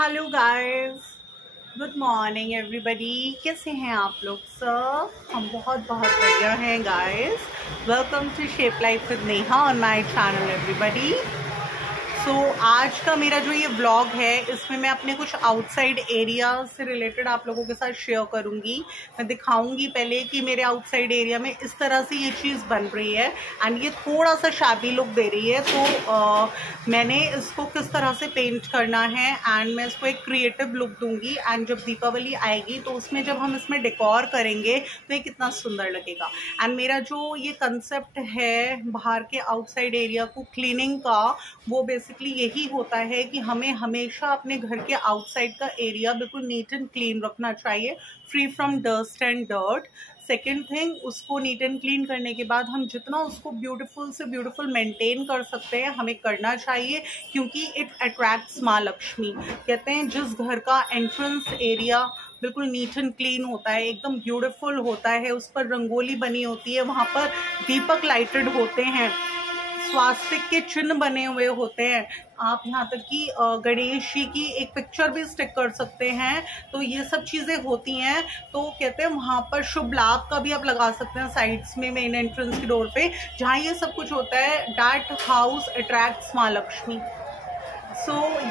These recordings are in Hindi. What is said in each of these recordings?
Hello guys, good morning everybody. कैसे हैं आप लोग सब? हम बहुत बहुत बढ़िया हैं guys. Welcome to shape life with Neha on my channel everybody. आज का मेरा जो ये व्लॉग है इसमें मैं अपने कुछ आउटसाइड एरिया से रिलेटेड आप लोगों के साथ शेयर करूंगी। मैं दिखाऊंगी पहले कि मेरे आउटसाइड एरिया में इस तरह से ये चीज़ बन रही है एंड ये थोड़ा सा शैबी लुक दे रही है। मैंने इसको किस तरह से पेंट करना है एंड मैं इसको एक क्रिएटिव लुक दूंगी एंड जब दीपावली आएगी तो उसमें जब हम इसमें डेकोर करेंगे तो ये कितना सुंदर लगेगा। एंड मेरा जो ये कंसेप्ट है बाहर के आउटसाइड एरिया को क्लीनिंग का, वो बेसिकली यही होता है कि हमें हमेशा अपने घर के आउटसाइड का एरिया बिल्कुल नीट एंड क्लीन रखना चाहिए, free from dust and dirt. Second thing, उसको नीट एंड क्लीन करने के बाद हम जितना उसको ब्यूटीफुल से ब्यूटीफुल मेंटेन कर सकते हैं हमें करना चाहिए, क्योंकि इट अट्रैक्ट्स माँ लक्ष्मी। कहते हैं जिस घर का एंट्रेंस एरिया बिल्कुल नीट एंड क्लीन होता है, एकदम ब्यूटीफुल होता है, उस पर रंगोली बनी होती है, वहाँ पर दीपक लाइटेड होते हैं, स्वास्तिक के चिन्ह बने हुए होते हैं, आप यहाँ तक कि गणेश जी की एक पिक्चर भी स्टिक कर सकते हैं, तो ये सब चीज़ें होती हैं। तो कहते हैं वहाँ पर शुभ लाभ का भी आप लगा सकते हैं साइड्स में, मेन एंट्रेंस की डोर पे, जहाँ ये सब कुछ होता है। दैट हाउस अट्रैक्ट्स माँ लक्ष्मी।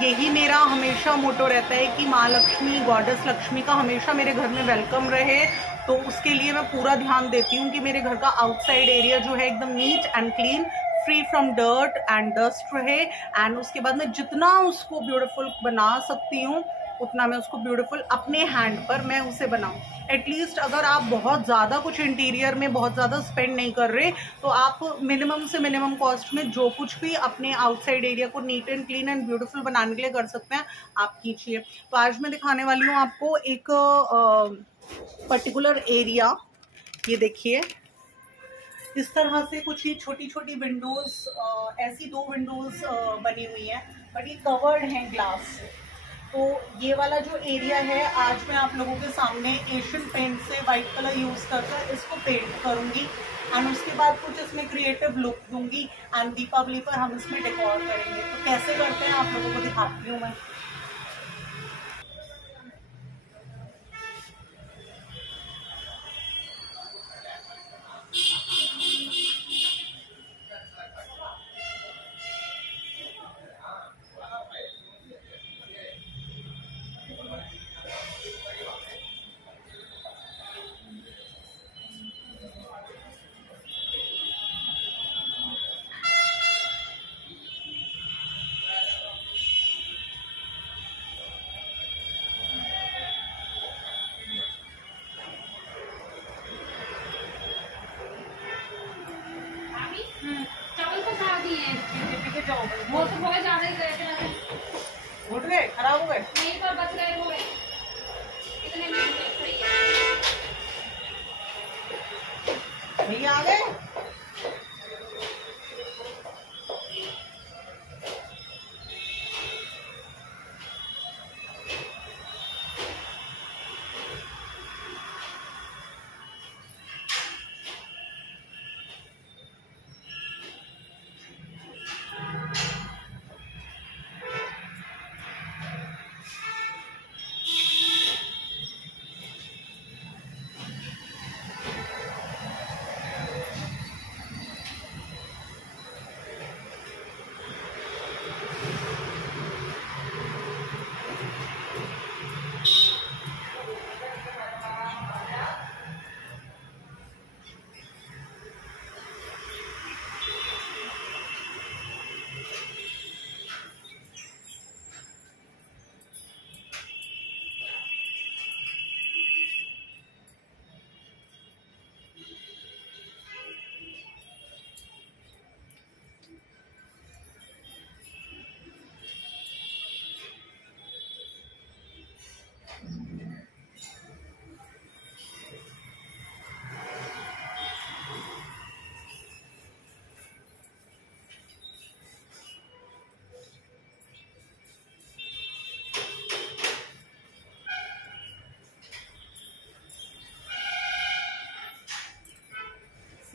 यही मेरा हमेशा मोटो रहता है कि माँ लक्ष्मी, गॉडेस लक्ष्मी का हमेशा मेरे घर में वेलकम रहे। तो उसके लिए मैं पूरा ध्यान देती हूँ कि मेरे घर का आउटसाइड एरिया जो है एकदम neat and clean, free from dirt and dust रहे। एंड उसके बाद मैं जितना उसको ब्यूटीफुल बना सकती हूँ उतना मैं उसको ब्यूटीफुल अपने हैंड पर मैं उसे बनाऊँ। एटलीस्ट अगर आप बहुत ज़्यादा कुछ इंटीरियर में बहुत ज़्यादा स्पेंड नहीं कर रहे तो आप मिनिमम से मिनिमम कॉस्ट में जो कुछ भी अपने आउटसाइड एरिया को neat and clean and beautiful बनाने के लिए कर सकते हैं, आप कीजिए। तो आज मैं दिखाने वाली हूँ आपको एक पर्टिकुलर एरिया। ये देखिए, इस तरह से कुछ ही छोटी छोटी विंडोज, ऐसी दो विंडोज बनी हुई हैं, बट ये कवर्ड हैं ग्लास से। तो ये वाला जो एरिया है आज मैं आप लोगों के सामने एशियन पेंट से वाइट कलर यूज कर इसको पेंट करूंगी एंड उसके बाद कुछ इसमें क्रिएटिव लुक दूंगी एंड दीपावली पर हम इसमें डेकोर करेंगे। तो कैसे करते हैं आप लोगों को दिखाती हूँ मैं। वो तो बहुत ज्यादा ही गए थे, उठ गए, खराब हो गए, नहीं पर बच गए वो इतने महंगे भैया आ गए।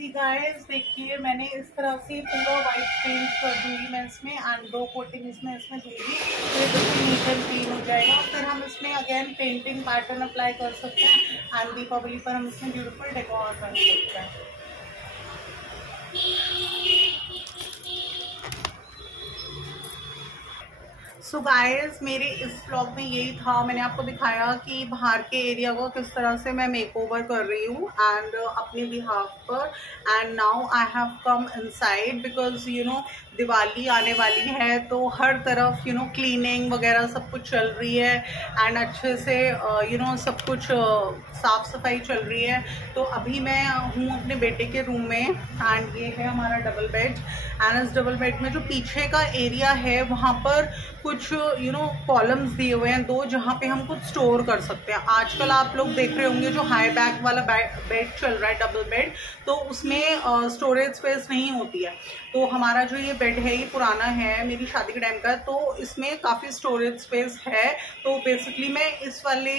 सी गाइस देखिए, मैंने इस तरह से पूरा वाइट पेंट कर दूंगी मैं इसमें, एंड 2 कोटिंग इसमें दूंगी, तो ये बिल्कुल नीट एंड क्लीन हो जाएगा। फिर हम इसमें अगेन पेंटिंग पैटर्न अप्लाई कर सकते हैं, एंड दीपावली पर हम इसमें ब्यूटीफुल डेकोर कर सकते हैं। सो गाइस, मेरे इस व्लॉग में यही था। मैंने आपको दिखाया कि बाहर के एरिया को किस तरह से मैं मेकओवर कर रही हूँ एंड अपने बिहाफ पर। And now I have come inside because Diwali आने वाली है, तो हर तरफ क्लीनिंग वगैरह सब कुछ चल रही है, एंड अच्छे से सब कुछ साफ सफाई चल रही है। तो अभी मैं हूँ अपने बेटे के रूम में, एंड ये है हमारा डबल बेड। एंड इस डबल बेड में जो पीछे का एरिया है वहाँ पर कुछ कॉलम्स दिए हुए हैं 2, जहाँ पे हम कुछ स्टोर कर सकते हैं। आजकल आप लोग देख रहे होंगे जो हाई बैक वाला बेड चल रहा है, डबल बेड, तो उसमें स्टोरेज स्पेस नहीं होती है। तो हमारा जो ये बेड है ये पुराना है, मेरी शादी के टाइम का, तो इसमें काफ़ी स्टोरेज स्पेस है। तो बेसिकली मैं इस वाले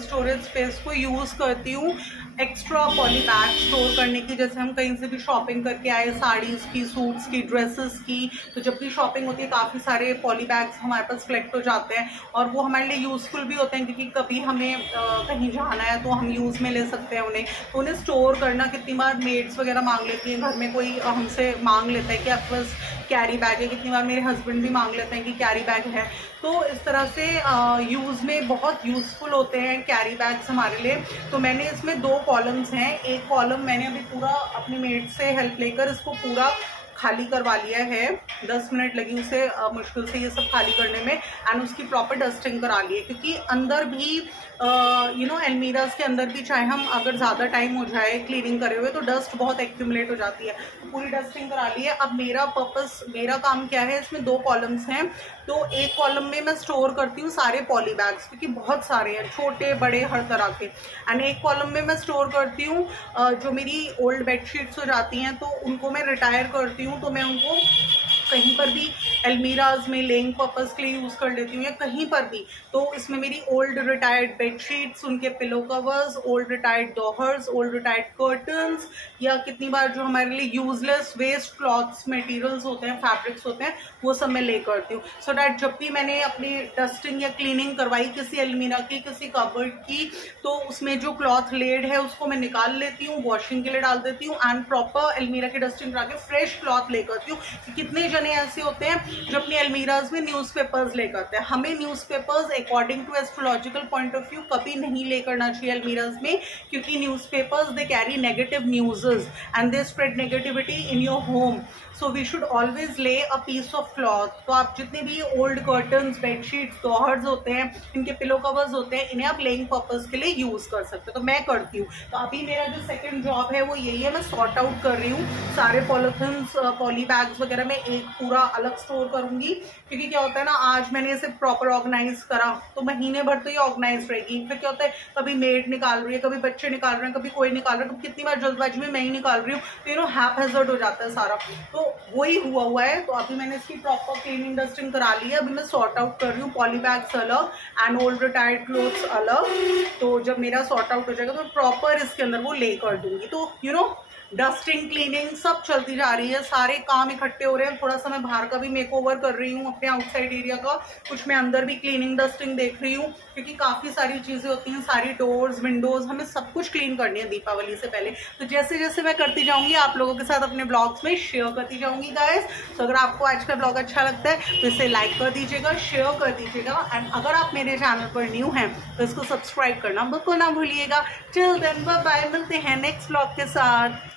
स्टोरेज स्पेस को यूज़ करती हूँ एक्स्ट्रा पॉली बैग स्टोर करने की। जैसे हम कहीं से भी शॉपिंग करके आए, साड़ीज़ की, सूट्स की, ड्रेसेस की, तो जब भी शॉपिंग होती है काफ़ी सारे पॉली बैग्स हमारे पास कलेक्ट हो जाते हैं, और वो हमारे लिए यूज़फुल भी होते हैं, क्योंकि कभी हमें कहीं जाना है तो हम यूज़ में ले सकते हैं उन्हें। तो उन्हें स्टोर करना, कितनी बार मेड्स वगैरह मांग लेती हैं, घर में कोई हमसे मांग लेता है कि आपके पास कैरी बैग है, कितनी बार मेरे हस्बैंड भी मांग लेते हैं कि कैरी बैग है। तो इस तरह से यूज़ में बहुत यूज़फुल होते हैं कैरी बैग्स हमारे लिए। तो मैंने इसमें 2 कॉलम्स हैं। एक कॉलम मैंने अभी पूरा अपनी मेड से हेल्प लेकर इसको पूरा खाली करवा लिया है, 10 मिनट लगी उसे मुश्किल से ये सब खाली करने में, एंड उसकी प्रॉपर डस्टिंग करा ली है। क्योंकि अंदर भी अलमीराज के अंदर भी चाहे हम अगर ज़्यादा टाइम हो जाए क्लीनिंग करे हुए तो डस्ट बहुत एक्यूमुलेट हो जाती है, तो पूरी डस्टिंग करा ली है। अब मेरा काम क्या है, इसमें 2 कॉलम्स हैं। तो एक कॉलम में मैं स्टोर करती हूँ सारे पॉली बैग्स, क्योंकि बहुत सारे हैं, छोटे बड़े हर तरह के। एंड एक कॉलम में मैं स्टोर करती हूँ जो मेरी ओल्ड बेडशीट्स हो जाती हैं, तो उनको मैं रिटायर करती हूँ, तो मैं उनको कहीं पर भी अलमीराज में लेइंग पर्पज़ के लिए यूज़ कर लेती हूँ या कहीं पर भी। तो इसमें मेरी ओल्ड रिटायर्ड बेडशीट्स, उनके पिलो कवर्स, ओल्ड रिटायर्ड दोहर्स, ओल्ड रिटायर्ड कर्टन्स, या कितनी बार जो हमारे लिए यूजलेस वेस्ट क्लॉथ्स मटेरियल्स होते हैं, फैब्रिक्स होते हैं, वो सब मैं ले करती हूँ। सो डैट जब भी मैंने अपनी डस्टिंग या क्लीनिंग करवाई किसी अलमीरा की, किसी कबर्ड की, तो उसमें जो क्लॉथ लेड है उसको मैं निकाल लेती हूँ, वॉशिंग के लिए डाल देती हूँ, एंड प्रॉपर अलमीरा की डस्टिंग करा के फ्रेश क्लॉथ ले करती हूँ। कितने जने ऐसे होते हैं जो अपनी अलमीराज में न्यूज़पेपर्स ले करते हैं। हमें newspapers according to astrological point of view कभी नहीं ले करना चाहिए अलमीराज में, क्योंकि newspapers they carry negative newses and they spread negativity in your home. So we should always ले अ पीस ऑफ क्लॉथ। तो आप जितने भी ओल्ड कर्टन्स, बेडशीट्स, दोहर्स होते हैं, इनके पिलो कवर्स होते हैं, इन्हें आप लेइंग पर्पज के लिए यूज कर सकते हो। तो मैं करती हूँ। तो अभी मेरा जो सेकंड जॉब है वो यही है, मैं सॉर्ट आउट कर रही हूँ सारे पॉलीथिन्स, पॉली बैग्स वगैरह में एक पूरा अलग स्टोर करूंगी। क्योंकि क्या होता है ना, आज मैंने इसे प्रॉपर ऑर्गेनाइज करा तो महीने भर तो ये ऑर्गेनाइज रहेगी। फिर क्या होता है, कभी मेड निकाल रही है, कभी बच्चे निकाल रहे हैं, कभी कोई निकाल रहा है, कभी कितनी बार जल्दबाजी में मैं ही निकाल रही हूँ, तो हैपहैज़र्ड हो जाता है सारा। तो वही हुआ है। तो अभी मैंने इसकी प्रॉपर क्लीनिंग डस्टिंग करा ली है। अभी मैं सॉर्ट आउट कर रही हूँ, पॉली बैग्स अलग एंड ओल्ड रिटायर्ड क्लोथ्स अलग। तो जब मेरा सॉर्ट आउट हो जाएगा तो प्रॉपर इसके अंदर वो ले कर दूंगी। तो डस्टिंग, क्लीनिंग सब चलती जा रही है, सारे काम इकट्ठे हो रहे हैं। थोड़ा सा मैं बाहर का भी मेकओवर कर रही हूँ, अपने आउटसाइड एरिया का, कुछ मैं अंदर भी क्लीनिंग डस्टिंग देख रही हूँ, क्योंकि काफ़ी सारी चीज़ें होती हैं, सारी डोर्स, विंडोज़, हमें सब कुछ क्लीन करनी है दीपावली से पहले। तो जैसे जैसे मैं करती जाऊँगी आप लोगों के साथ अपने ब्लॉग्स में शेयर करती जाऊँगी गाइस। तो अगर आपको आज का ब्लॉग अच्छा लगता है तो इसे लाइक कर दीजिएगा, शेयर कर दीजिएगा, एंड अगर आप मेरे चैनल पर न्यू हैं तो इसको सब्सक्राइब करना बिल्कुल ना भूलिएगा। टिल देन बाय बाय, मिलते हैं नेक्स्ट ब्लॉग के साथ।